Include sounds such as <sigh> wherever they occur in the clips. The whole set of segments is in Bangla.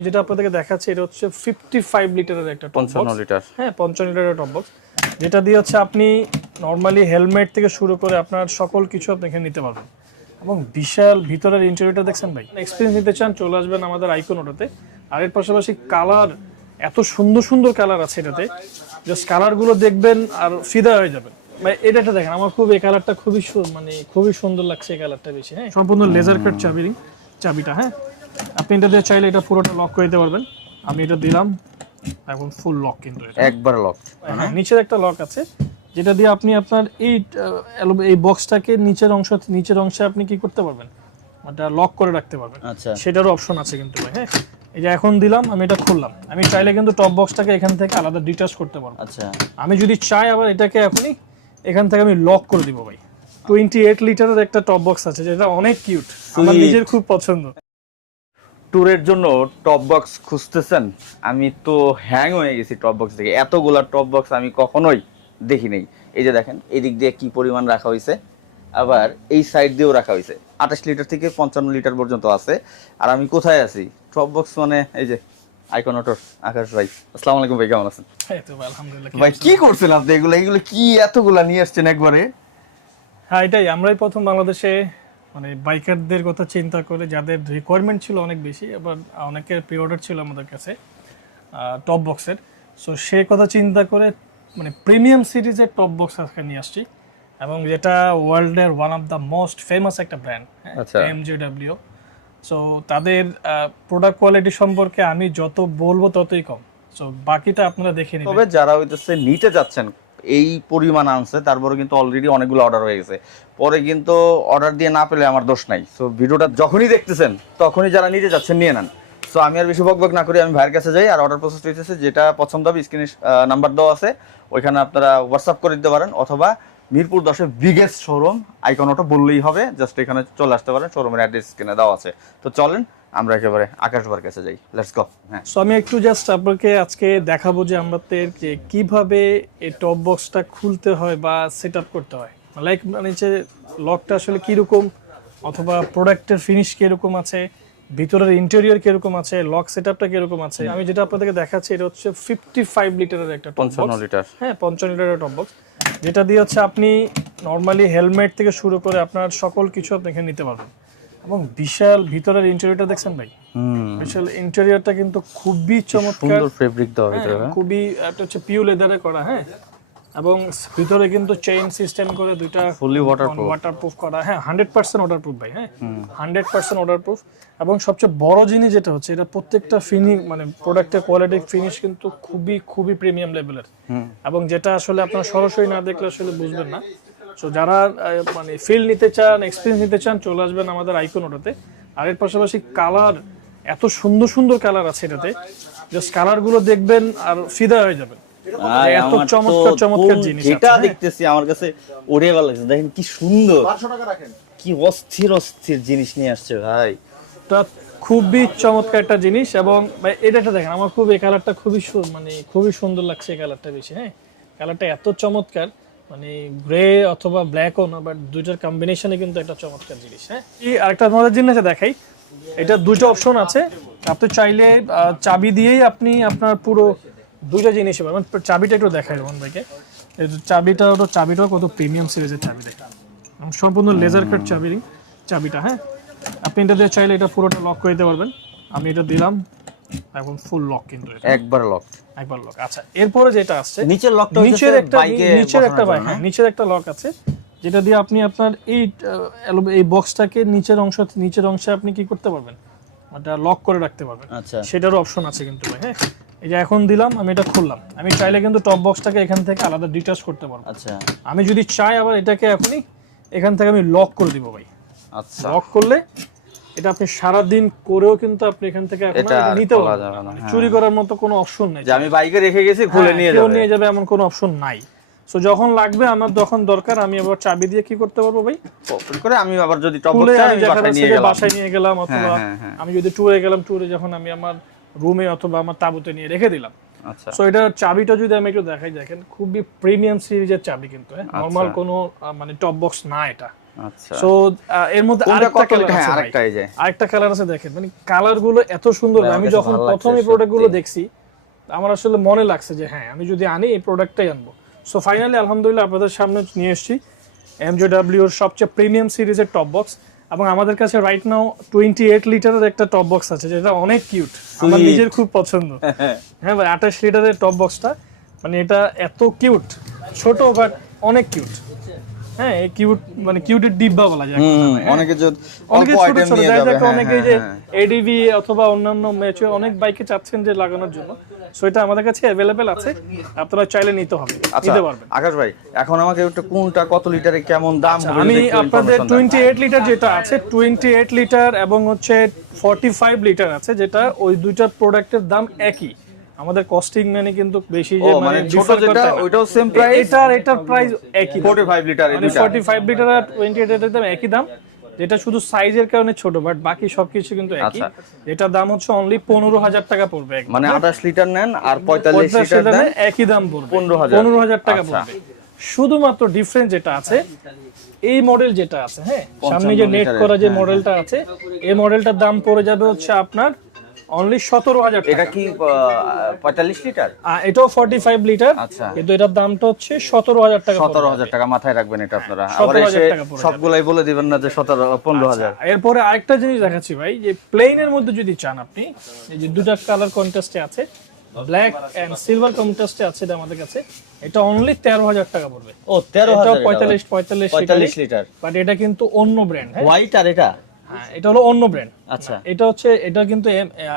যেটা আপনাদেরকে দেখাচ্ছি এটা হচ্ছে ফিফটি ফাইভ লিটারের একটা পঞ্চান্ন। লিটার হ্যাঁ পঞ্চান্ন লিটারের টপ বক্স যেটা দিয়ে হচ্ছে আপনি নর্মালি হেলমেট থেকে শুরু করে আপনার সকল কিছু আপনি এখানে নিতে পারবেন। এবং বিশাল ভিতরের ইন্টেরিয়রটা দেখছেন ভাই? এক্সপিরিয়েন্স নিতে চান চলে আসবেন আমাদের আইকন ওটাতে। আর এর পাশাপাশি কালার এত সুন্দর সুন্দর কালার আছে এটাতে। জাস্ট কালারগুলো দেখবেন আর ফিদা হয়ে যাবেন। ভাই এটাটা দেখেন আমার খুব এই কালারটা খুবই মানে খুবই সুন্দর লাগছে এই কালারটা বেশি হ্যাঁ? সম্পূর্ণ লেজার কাট চাবি চাবিটা হ্যাঁ? আপনি এটা দিয়ে চাইলে এটা পুরোটা লক করে দিতে পারবেন। আমি এটা দিলাম এখন ফুল লক কিন্তু এটা। একবার লক হ্যাঁ, নিচের একটা লক আছে যেটা দিয়ে আপনি আপনার এই এই বক্সটাকে নিচের অংশ নিচের অংশে আপনি কি করতে পারবেন? ওটা লক করে রাখতে পারবেন। আচ্ছা। সেটারও অপশন আছে কিন্তু ভাই হ্যাঁ। এই যে এখন দিলাম আমি এটা খুললাম। আমি চাইলে কিন্তু টপ বক্সটাকে এখান থেকে আলাদা ডিটাচ করতে পারব। আচ্ছা। আমি যদি চাই আবার এটাকে এখনই এখান থেকে আমি লক করে দিব ভাই। টোয়েন্টি এইট লিটারের একটা টপ বক্স আছে যেটা অনেক কিউট আমার নিজের খুব পছন্দ। ট্যুরের জন্য টপ বক্স খুঁজতেছেন? আমি তো হ্যাং হয়ে গেছি টপ বক্স থেকে এতগুলা টপ বক্স আমি কখনোই দেখি নাই। এই যে দেখেন এই দিক দিয়ে কি পরিমাণ রাখা হয়েছে আবার এই সাইড দিয়েও রাখা হয়েছে আঠাশ লিটার থেকে পঞ্চান্ন লিটার পর্যন্ত আছে। আর আমি কোথায় আছি? টপ বক্স মানে এই যে আইকন অটোর আকাশ ভাই। আসসালামু আলাইকুম ভাই কেমন আছেন? ভাই, কি ভাই কি করছেন আপনি? এগুলো এগুলো কি এতগুলা নিয়ে আসছেন একবারে? হ্যাঁ এটাই আমরাই প্রথম বাংলাদেশে মানে বাইকারদের কথা চিন্তা করে যাদের রিকোয়ারমেন্ট ছিল অনেক বেশি এবার অনেকের প্রি অর্ডার ছিল আমাদের কাছে টপ বক্সের সো সে কথা চিন্তা করে মানে প্রিমিয়াম সিরিজের টপ বক্স আজকে নিয়ে আসছি এবং যেটা ওয়ার্ল্ডের one of the most famous একটা brand. M J W so তাদের প্রোডাক্ট কোয়ালিটি সম্পর্কে আমি যত বলব ততই কম। সো বাকিটা আপনারা দেখে নিন তবে যারা হইতেছে নিতে যাচ্ছেন এই পরিমাণ আনছে, তারপরে কিন্তু অলরেডি অনেকগুলো অর্ডার হয়ে গেছে। পরে কিন্তু অর্ডার দিয়ে না পেলে আমার দোষ নাই। সো ভিডিওটা যখনই দেখতেছেন, তখনই যারা নিতে যাচ্ছেন নিয়ে নেন। সো আমি আর বেশি বক না করি, আমি ভাইয়ের কাছে যাই আর অর্ডার প্রসেস হইতেছে যেটা পছন্দ হবে স্ক্রিনে নাম্বার দেওয়া আছে, ওইখানে আপনারা হোয়াটসঅ্যাপ করে দিতে পারেন, অথবা মিরপুর দশের বিগেস্ট শোরুম আইকন ওটা বললেই হবে জাস্ট এখানে চলে আসতে পারেন শোরুমের অ্যাড্রেস স্ক্রিনে দেওয়া আছে। তো চলেন আমরা একেবারে আকাশ ভাইয়ের কাছে যাই। লেটস গো হ্যাঁ। সো আমি একটু জাস্ট আপনাকে আজকে দেখাবো যে আমাদের যে কীভাবে এই টপ বক্সটা খুলতে হয় বা সেট করতে হয়। লাইক মানে যে লকটা আসলে কীরকম অথবা প্রোডাক্টের ফিনিশ কীরকম আছে ভিতরের ইন্টেরিয়র কীরকম আছে লক সেট আপটা কীরকম আছে আমি যেটা আপনাদেরকে দেখাচ্ছি এটা হচ্ছে ফিফটি ফাইভ লিটারের একটা টপ পঞ্চান্ন বক্স লিটার হ্যাঁ পঞ্চান্ন লিটারের টপ বক্স যেটা দিয়ে হচ্ছে আপনি নর্মালি হেলমেট থেকে শুরু করে আপনার সকল কিছু আপনি এখানে নিতে পারবেন। এবং বিশাল ভিতরের ইন্টেরিয়রটা দেখছেন ভাই? বিশাল ইন্টেরিয়রটা কিন্তু খুবই চমৎকার। সুন্দর ফেব্রিক দাও ভিতরে হ্যাঁ, খুবই একটা হচ্ছে পিউ লেদারে করা হ্যাঁ? এবং ভিতরে কিন্তু চেইন সিস্টেম করে দুইটা ফুলি ওয়াটারপ্রুফ ওয়াটারপ্রুফ করা। হ্যাঁ হান্ড্রেড পার্সেন্ট ওয়াটারপ্রুফ ভাই হ্যাঁ? হান্ড্রেড পার্সেন্ট ওয়াটারপ্রুফ এবং সবচেয়ে বড় জিনিস যেটা হচ্ছে এটা প্রত্যেকটা ফিনি মানে প্রোডাক্টের কোয়ালিটি ফিনিশ কিন্তু খুবই খুবই প্রিমিয়াম লেভেলের এবং যেটা আসলে আপনারা সরাসরি না দেখলে আসলে বুঝবেন না। সো যারা মানে ফিল নিতে চান এক্সপিরিয়েন্স নিতে চান চলে আসবেন আমাদের আইকন ওটাতে। আর এর পাশাপাশি কালার এত সুন্দর সুন্দর কালার আছে এটাতে। জাস্ট কালারগুলো দেখবেন আর ফিদা হয়ে যাবেন। এত চমৎকার চমৎকার জিনিস যেটা। দেখতেছি আমার কাছে ওরে ভালো লাগছে। দেখেন কি সুন্দর। কি অস্থির অস্থির জিনিস নিয়ে আসছে ভাই। এটা খুবই চমৎকার একটা জিনিস এবং এটা দেখেন আমার খুব এই কালারটা খুবই মানে খুবই সুন্দর লাগছে এই কালারটা বেশি হ্যাঁ? কালারটা এত চমৎকার মানে গ্রে অথবা ব্ল্যাকও না বাট দুইটার কম্বিনেশনে কিন্তু একটা চমৎকার জিনিস হ্যাঁ? এই আরেকটা মজার জিনিস দেখাই। এটা দুইটা অপশন আছে। আপনি চাইলে আহ, চাবি দিয়েই আপনি আপনার পুরো দুইটা জিনিস পাবেন চাবিটা একটু দেখাই রোহন ভাইকে এই যে চাবিটা ওটা চাবিটাও কত প্রিমিয়াম সিরিজের চাবি দেখেন। এবং সম্পূর্ণ লেজার কাট চাবি চাবিটা হ্যাঁ? আপনি এটা দিয়ে চাইলে এটা পুরোটা লক করে দিতে পারবেন। আমি এটা দিলাম এখন ফুল লক কিন্তু এটা। একবার লক একবার লক আচ্ছা এরপরে যেটা আসছে নিচের লকটা নিচের একটা নিচের একটা বাইক হ্যাঁ নিচের একটা লক আছে যেটা দিয়ে আপনি আপনার এই এই বক্সটাকে নিচের অংশ নিচের অংশে আপনি কি করতে পারবেন? এটা লক করে রাখতে পারবেন। আচ্ছা। সেটারও অপশন আছে কিন্তু ভাই হ্যাঁ? এই যে এখন দিলাম আমি এটা খুললাম। আমি চাইলে কিন্তু টপ বক্সটাকে এখান থেকে আলাদা ডিটাচ করতে পারব। আচ্ছা। আমি যদি চাই আবার এটাকে এখনই এখান থেকে আমি লক করে দিব ভাই। আচ্ছা। লক করলে এটা আপনি সারা দিন করেও কিন্তু আপনি এখান থেকে এটা নিতে পারবেন মানে হ্যাঁ। চুরি করার মতো কোনো অপশন নেই। যে আমি বাইকে রেখে গেছি খুলে হ্যাঁ, নিয়ে যাবে। নিয়ে যাবে এমন কোনো অপশন নাই। সো যখন লাগবে আমার যখন দরকার আমি আবার চাবি দিয়ে কি করতে পারব ভাই? ওপেন করে আমি আবার যদি টপ খুলে বক্সে আমি আমি বাসায় নিয়ে গেলাম। অথবা হ্যাঁ। আমি যদি ট্যুরে গেলাম ট্যুরে যখন আমি আমার রুমে অথবা আমার তাবুতে নিয়ে রেখে দিলাম। আচ্ছা। সো চাবিটা যদি আমি একটু দেখাই দেখেন খুবই প্রিমিয়াম সিরিজের চাবি কিন্তু নর্মাল কোনো মানে টপ বক্স না এটা। আচ্ছা। সো এর মধ্যে আরেকটা কালার হ্যাঁ আছে আরেকটা কালার দেখেন। মানে কালারগুলো এত সুন্দর আমি যখন প্রথম এই প্রোডাক্টগুলো দেখছি আমার আসলে মনে লাগছে যে হ্যাঁ আমি যদি আনি এই প্রোডাক্টটাই আনব। সো ফাইনালি আলহামদুলিল্লাহ আপনাদের সামনে নিয়ে এসেছি। এমজেডাব্লিউ এর সবচেয়ে প্রিমিয়াম সিরিজের টপ বক্স এবং আমাদের কাছে রাইট নাও টোয়েন্টি এইট লিটারের একটা টপ বক্স আছে যেটা অনেক কিউট আমার নিজের খুব পছন্দ। <laughs> হ্যাঁ ভাই আঠাশ লিটারের টপ বক্সটা মানে এটা এত কিউট ছোট বাট অনেক কিউট হ্যাঁ কিউট মানে কিউটের ডিব্বা বলা যায় অনেকে যদি অনেকে ছোট ছোট নিয়ে দেখা যাবে যাক হ্যাঁ, অনেকে হ্যাঁ, যে হ্যাঁ। এডিভি অথবা অন্যান্য ম্যাচে অনেক বাইকে চাচ্ছেন যে লাগানোর জন্য। সো এটা আমাদের কাছে অ্যাভেলেবেল আছে। আপনারা চাইলে নিতে হবে। আচ্ছা নিতে পারবেন। আকাশ ভাই এখন আমাকে একটু কোনটা কত লিটারে কেমন দাম আমি আপনাদের information দেন। টোয়েন্টি এইট লিটার যেটা আছে টোয়েন্টি এইট লিটার এবং হচ্ছে ফর্টি ফাইভ লিটার আছে যেটা ওই দুইটা প্রোডাক্টের দাম একই। আমাদের কস্টিং মানে কিন্তু বেশি যে ও, মানে ছোট যেটা, হয়। ওইটাও same price? এটার এটার প্রাইস একই 45 লিটার মানে দুইটা ফর্টি ফাইভ লিটার আর টোয়েন্টি এইট লিটার দাম একই দাম যেটা শুধু সাইজের কারণে ছোট বাট বাকি সবকিছু কিন্তু একই আচ্ছা। যেটার দাম হচ্ছে অনলি পনেরো হাজার টাকা পড়বে। মানে 28 লিটার নেন আর 45 লিটার দেন একই দাম পড়বে 15,000 পনেরো হাজার টাকা আচ্ছা। পড়বে শুধুমাত্র ডিফারেন্স যেটা আছে এই মডেল যেটা আছে হ্যাঁ সামনে যে নেট করা যে হ্যাঁ, মডেলটা আছে এই মডেলটার দাম পড়ে যাবে হচ্ছে আপনার অনলি সতেরো হাজার এটা কি 45 লিটার? এটাও ফর্টি ফাইভ লিটার আচ্ছা। কিন্তু এটার দামটা হচ্ছে সতেরো হাজার টাকা সতেরো হাজার টাকা মাথায় রাখবেন এটা আপনারা। আবার এসে যাবে। সবগুলাই বলে দিবেন না যে সতেরো পনেরো হাজার। এরপরে আরেকটা জিনিস দেখাচ্ছি ভাই যে প্লেনের মধ্যে যদি চান আপনি এই যে দুটা কালার কন্টেস্টে আছে ব্ল্যাক এন্ড সিলভার কন্টেস্টে আছে এটা আমাদের কাছে এটা অনলি তেরো হাজার টাকা পড়বে। ও তেরো হাজার পঁয়তাল্লিশ পঁয়তাল্লিশ পঁয়তাল্লিশ লিটার। বাট এটা কিন্তু অন্য ব্র্যান্ড হ্যাঁ। হোয়াইট আর এটা? হ্যাঁ, এটা হলো অন্য ব্র্যান্ড আচ্ছা। এটা হচ্ছে এটা কিন্তু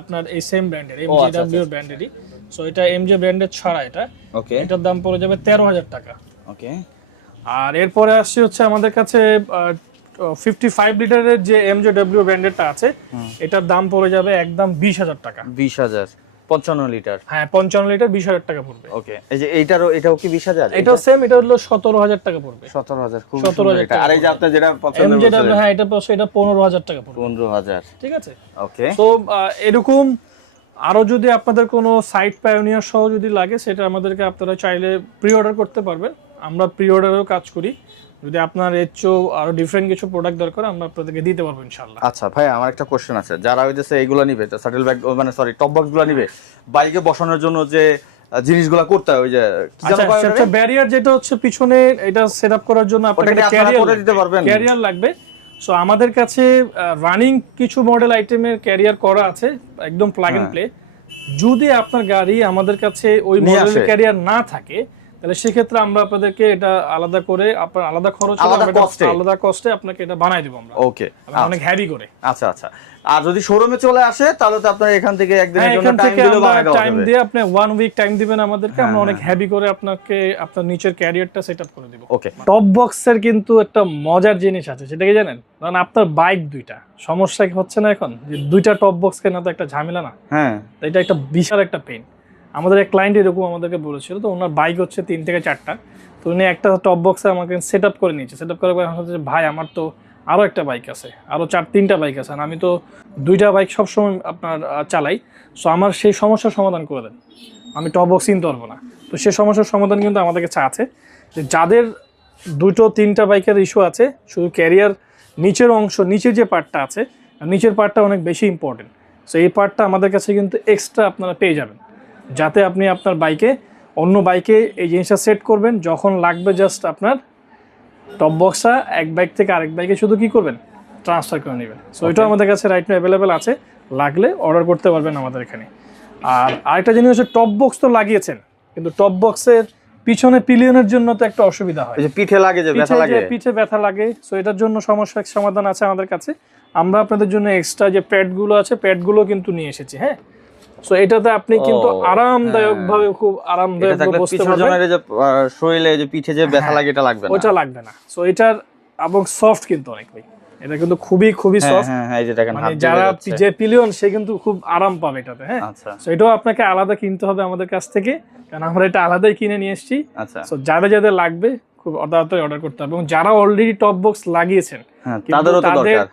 আপনার এই সেম ব্র্যান্ডের এম আচ্ছা, জে ডাব্লিউ ব্র্যান্ডেরই সো এটা এম জে ব্র্যান্ডের ছাড়া এটা। ওকে এটার দাম পড়ে যাবে তেরো হাজার টাকা। ওকে আর এরপরে আসছে হচ্ছে আমাদের কাছে ফিফটি ফাইভ লিটারের যে এম জে ডাব্লিউ ব্র্যান্ডেরটা আছে এটার দাম পড়ে যাবে একদম বিশ হাজার টাকা। বিশ হাজার। পঞ্চান্ন লিটার। হ্যাঁ পঞ্চান্ন লিটার বিশ হাজার টাকা পড়বে। ওকে এই যে এইটারও এটাও কি বিশ হাজার? এটাও সেম এটা হলো সতেরো হাজার টাকা পড়বে। সতেরো হাজার খুব 17,000 সুন্দর এটা। আর এই যে আপনি যেটা পছন্দ হ্যাঁ এটা এটা পনেরো হাজার টাকা পড়বে। পনেরো হাজার। ঠিক আছে? ওকে। তো এরকম আরও যদি আপনাদের কোনো সাইট পায়োনিয়ার সহ যদি লাগে সেটা আমাদেরকে আপনারা চাইলে প্রি অর্ডার করতে পারবেন। আমরা প্রি অর্ডারেও কাজ করি। যদি আপনার এর চেয়েও আরও ডিফারেন্ট কিছু প্রোডাক্ট দরকার আমরা আপনাদেরকে দিতে পারব ইনশাল্লাহ আচ্ছা ভাই আমার একটা কোশ্চেন আছে। যারা হইতেছে এইগুলো নিবে শাটেল ব্যাগ মানে সরি টপ বক্সগুলো নিবে বাইকে বসানোর জন্য যে জিনিসগুলো করতে হয় ওই যে কি যেন আচ্ছা? ব্যারিয়ার যেটা হচ্ছে পিছনে এটা সেট আপ করার জন্য আপনাকে ক্যারিয়ার দিতে পারবেন? ক্যারিয়ার লাগবে। সো আমাদের কাছে রানিং কিছু মডেল আইটেমের ক্যারিয়ার করা আছে একদম প্লাগ এন্ড প্লে যদি আপনার গাড়ি আমাদের কাছে ওই। মডেলের ক্যারিয়ার না থাকে তাহলে সেক্ষেত্রে আমরা আপনাদেরকে এটা আলাদা করে আপনার আলাদা খরচ আলাদা আমরা আলাদা কস্টে আপনাকে এটা বানাই দেবো আমরা। ওকে অনেক হ্যাভি করে। আচ্ছা আচ্ছা। আর যদি শোরুমে চলে আসে তাহলে তো আপনার এখান থেকে একদিনের হ্যাঁ জন্য টাইম দিলে আমরা দেওয়া টাইম দিয়ে আপনি ওয়ান উইক টাইম দিবেন আমাদেরকে আমরা হ্যাঁ, অনেক হ্যাভি করে আপনাকে আপনার নিচের ক্যারিয়ারটা সেটআপ করে দিব। ওকে টপ বক্সের কিন্তু একটা মজার জিনিস আছে সেটা কি জানেন? কারণ আপনার বাইক দুইটা। সমস্যা কি হচ্ছে না এখন? যে দুইটা টপ বক্স কেনা তো একটা ঝামেলা না। হ্যাঁ। এটা একটা বিশাল একটা পেন আমাদের এক ক্লায়েন্ট এরকম আমাদেরকে বলেছিল, তো ওনার বাইক হচ্ছে তিন থেকে চারটা। তো উনি একটা টপ বক্সে আমাকে সেট আপ করে নিয়েছে। সেট আপ করে আমার হচ্ছে ভাই, আমার তো আরও একটা বাইক আছে। আরও চার, তিনটা বাইক আছে। আর আমি তো দুইটা বাইক সবসময় আপনার চালাই। সো আমার সেই সমস্যার সমাধান করে দেন। আমি টপ বক্স কিনতে পারব না। তো সে সমস্যার সমাধান কিন্তু আমাদের কাছে আছে। যে যাদের দুটো, তিনটা বাইকের ইস্যু আছে, শুধু ক্যারিয়ার নিচের অংশ, নিচের যে পার্টটা আছে নিচের পার্টটা অনেক বেশি ইম্পর্টেন্ট সো এই পার্টটা আমাদের কাছে কিন্তু এক্সট্রা আপনারা পেয়ে যাবেন। যাতে আপনি আপনার বাইকে অন্য বাইকে এই জিনিসটা সেট করবেন যখন লাগবে জাস্ট আপনার টপ বক্সটা এক বাইক থেকে আরেক বাইকে শুধু কি করবেন? ট্রান্সফার করে নেবেন। সো ওইটাও আমাদের কাছে রাইট নাও অ্যাভেলেবেল আছে। লাগলে অর্ডার করতে পারবেন আমাদের এখানে। আর আরেকটা জিনিস হচ্ছে টপ বক্স তো লাগিয়েছেন কিন্তু টপ বক্সের পিছনে পিলিয়নের জন্য তো একটা অসুবিধা হয়। পিঠে লাগে যে ব্যথা লাগে। পিঠে ব্যথা লাগে সো এটার জন্য সমস্যার সমাধান আছে আমাদের কাছে। আমরা আপনাদের জন্য এক্সট্রা যে প্যাডগুলো আছে প্যাডগুলো কিন্তু নিয়ে এসেছি হ্যাঁ? সো এটাতে আপনি কিন্তু আরামদায়ক ভাবে খুব আরামদায়ক বসতে পারবেন। যে শরীরে যে পিঠে যে ব্যথা লাগে এটা লাগবে না। ওটা লাগবে না। সো এটার এবং সফট কিন্তু অনেক ভাই এটা কিন্তু খুবই খুবই হ্যাঁ সফট হ্যাঁ হ্যাঁ এই যে দেখেন মানে হাত যারা যে পিলিয়ন সে কিন্তু খুব আরাম পাবে এটাতে হ্যাঁ। আচ্ছা। সো এটাও আপনাকে আলাদা কিনতে হবে আমাদের কাছ থেকে। কারণ আমরা এটা আলাদাই কিনে নিয়ে এসেছি। আচ্ছা। সো যাদের যাদের লাগবে খুব তাড়াতাড়ি অর্ডার করতে হবে। এবং যারা অলরেডি টপ বক্স লাগিয়েছেন হ্যাঁ তাদেরও তো দরকার।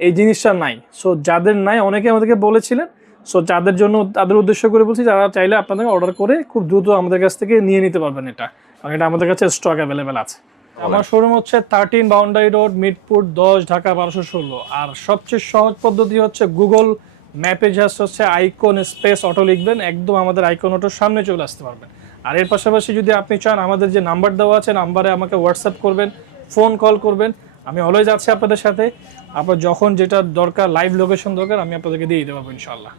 এই জিনিসটা নাই। সো যাদের নাই অনেকে আমাদেরকে বলেছিলেন সো যাদের জন্য, তাদের উদ্দেশ্য করে বলছি, যারা চাইলে আপনাদের অর্ডার করে খুব দ্রুত আমাদের কাছ থেকে নিয়ে নিতে পারবেন এটা। কারণ এটা আমাদের কাছে স্টক অ্যাভেলেবেল আছে। আমার শোরুম হচ্ছে থার্টিন বাউন্ডারি রোড মিরপুর দশ, ঢাকা, বারোশো ষোলো। আর সবচেয়ে সহজ পদ্ধতি হচ্ছে গুগল ম্যাপে জাস্ট হচ্ছে আইকন স্পেস অটো লিখবেন, একদম আমাদের আইকন অটোর সামনে চলে আসতে পারবেন। আর এর পাশাপাশি যদি আপনি চান, আমাদের যে নাম্বার দেওয়া আছে নাম্বারে আমাকে হোয়াটসঅ্যাপ করবেন ফোন কল করবেন, আমি অলওয়েজ আছি আপনাদের সাথে। আপনার যখন যেটা দরকার লাইভ লোকেশন দরকার, আমি আপনাদেরকে দিয়ে দিতে পারব ইনশাল্লাহ